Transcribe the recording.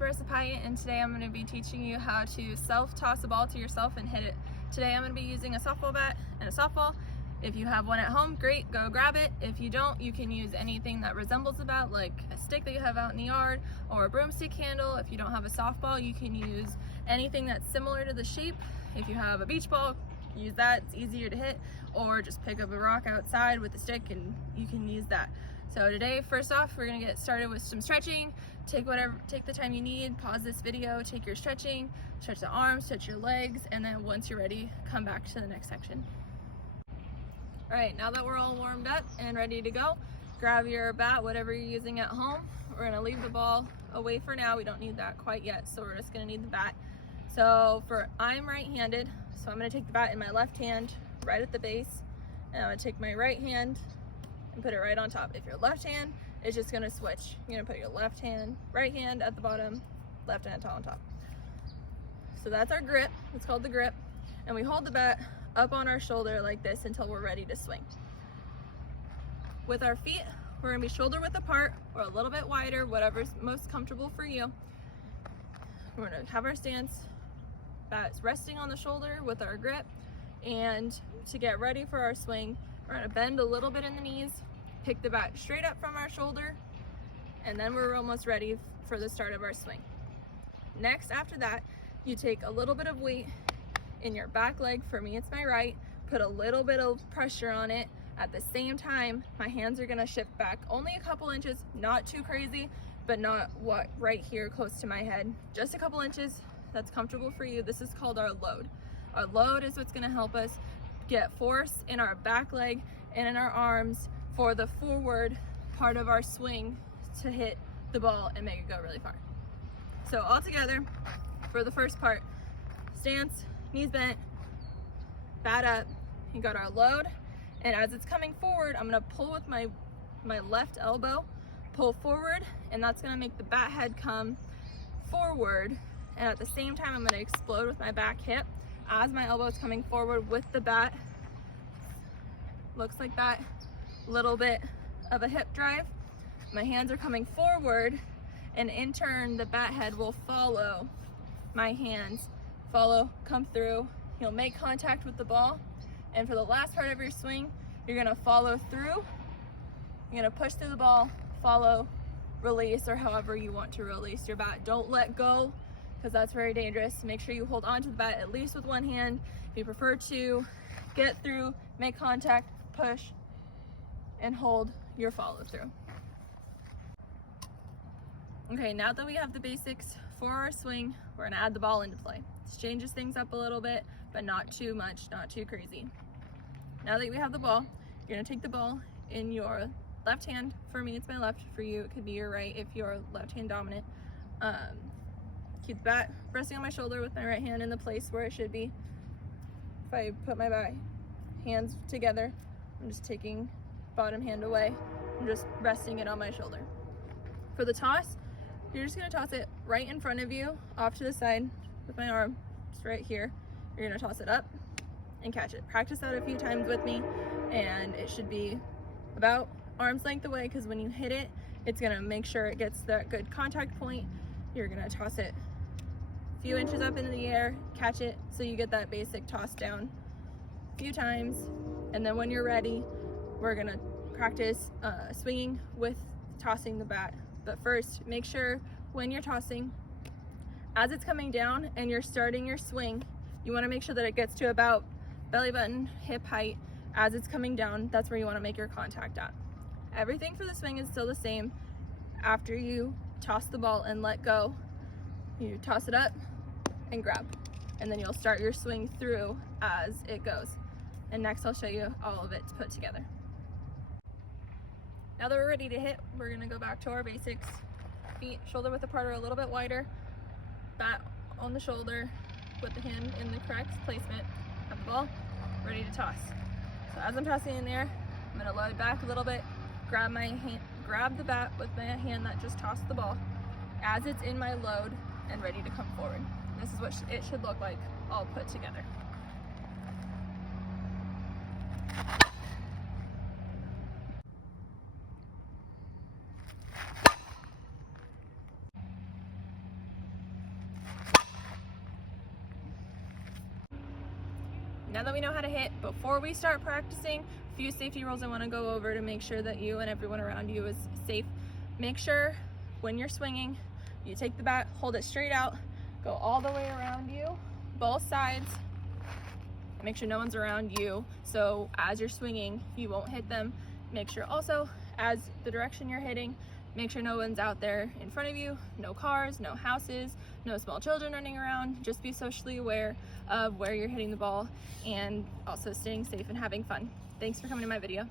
Marissa Pyatt, and today I'm going to be teaching you how to self-toss a ball to yourself and hit it. Today I'm going to be using a softball bat and a softball. If you have one at home, great, go grab it. If you don't, you can use anything that resembles a bat, like a stick that you have out in the yard or a broomstick handle. If you don't have a softball, you can use anything that's similar to the shape. If you have a beach ball, use that, it's easier to hit, or just pick up a rock outside with a stick and you can use that. So today, first off, we're gonna get started with some stretching. Take the time you need, pause this video, take your stretching, stretch the arms, stretch your legs, and then once you're ready, come back to the next section. All right, now that we're all warmed up and ready to go, grab your bat, whatever you're using at home. We're gonna leave the ball away for now. We don't need that quite yet, so we're just gonna need the bat. So I'm right-handed, so I'm gonna take the bat in my left hand, right at the base, and I'm gonna take my right hand and put it right on top. If you're left hand, it's just gonna switch. You're gonna put your right hand at the bottom, left hand on top. So that's our grip, it's called the grip. And we hold the bat up on our shoulder like this until we're ready to swing. With our feet, we're gonna be shoulder width apart or a little bit wider, whatever's most comfortable for you. We're gonna have our stance, bat's resting on the shoulder with our grip. And to get ready for our swing, we're gonna bend a little bit in the knees, pick the bat straight up from our shoulder, and then we're almost ready for the start of our swing. Next, after that, you take a little bit of weight in your back leg. For me, it's my right. Put a little bit of pressure on it. At the same time, my hands are gonna shift back only a couple inches, not too crazy, but not right here close to my head. Just a couple inches, that's comfortable for you. This is called our load. Our load is what's gonna help us get force in our back leg and in our arms for the forward part of our swing to hit the ball and make it go really far. So all together, for the first part, stance, knees bent, bat up, you got our load, and as it's coming forward, I'm gonna pull with my left elbow, pull forward, and that's gonna make the bat head come forward, and at the same time, I'm gonna explode with my back hip as my elbow is coming forward with the bat. Looks like that, little bit of a hip drive. My hands are coming forward, and in turn, the bat head will follow my hands. Come through, you'll make contact with the ball, and for the last part of your swing, you're gonna follow through, you're gonna push through the ball, follow, release, or however you want to release your bat. Don't let go, because that's very dangerous. Make sure you hold on to the bat at least with one hand. If you prefer to get through, make contact, push, and hold your follow through. Okay, now that we have the basics for our swing, we're gonna add the ball into play. This changes things up a little bit, but not too much, not too crazy. Now that we have the ball, you're gonna take the ball in your left hand. For me, it's my left. For you, it could be your right if you're left hand dominant. Keep the bat resting on my shoulder with my right hand in the place where it should be. If I put my hands together, I'm just taking bottom hand away. I'm just resting it on my shoulder. For the toss, you're just gonna toss it right in front of you, off to the side with my arm, just right here. You're gonna toss it up and catch it. Practice that a few times with me, and it should be about arm's length away, because when you hit it, it's gonna make sure it gets that good contact point. You're gonna toss it a few inches up into the air, catch it, so you get that basic toss down a few times, and then when you're ready, we're gonna practice swinging with tossing the bat. But first, make sure when you're tossing, as it's coming down and you're starting your swing, you wanna make sure that it gets to about belly button, hip height. As it's coming down, that's where you wanna make your contact at. Everything for the swing is still the same. After you toss the ball and let go, you toss it up and grab. And then you'll start your swing through as it goes. And next I'll show you all of it put together. Now that we're ready to hit, we're gonna go back to our basics. Feet shoulder width apart or a little bit wider. Bat on the shoulder with the hand in the correct placement. Have the ball ready to toss. So as I'm tossing in there, I'm gonna load back a little bit, grab the bat with my hand that just tossed the ball as it's in my load and ready to come forward. This is what it should look like all put together. now that we know how to hit, before we start practicing, a few safety rules I want to go over to make sure that you and everyone around you is safe. Make sure when you're swinging, you take the bat, hold it straight out, go all the way around you, both sides. Make sure no one's around you, so as you're swinging, you won't hit them. Make sure also, as the direction you're hitting, make sure no one's out there in front of you, no cars, no houses, no small children running around. Just be socially aware of where you're hitting the ball and also staying safe and having fun. Thanks for coming to my video.